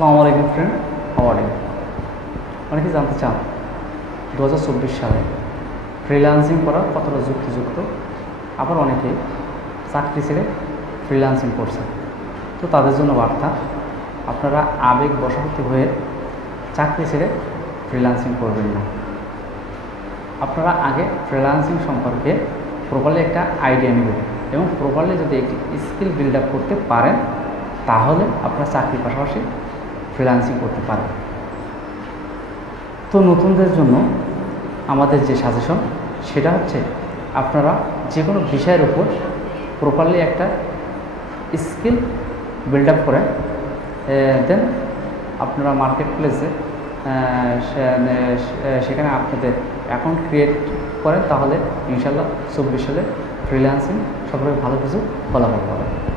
আসসালামু আলাইকুম ফ্রেন্ড হাওয়ারিং অনেকে জানতে চান দু হাজার চব্বিশ সালে ফ্রিল্যান্সিং করা কতটা যুক্তিযুক্ত? আবার অনেকে চাকরি ছেড়ে ফ্রিল্যান্সিং করছে তো তাদের জন্য বার্তা, আপনারা আবেগ বশবর্তী হয়ে চাকরি ছেড়ে ফ্রিল্যান্সিং করবেন না। আপনারা আগে ফ্রিল্যান্সিং সম্পর্কে প্রপারলি একটা আইডিয়া নেবেন এবং প্রপারলি যদি একটি স্কিল বিল্ড আপ করতে পারেন, তাহলে আপনার চাকরির পাশাপাশি ফ্রিল্যান্সিং করতে পারেন তো নতুনদের জন্য আমাদের যে সাজেশন সেটা হচ্ছে আপনারা যে কোনো বিষয়ের উপর প্রপারলি একটা স্কিল বিল্ড আপ করেন দেন আপনারা মার্কেট প্লেসে সেখানে আপনাদের অ্যাকাউন্ট ক্রিয়েট করেন, তাহলে ইনশাল্লাহ চব্বিশ সালে ফ্রিল্যান্সিং সবাই ভালো কিছু ফলাফল পাবেন।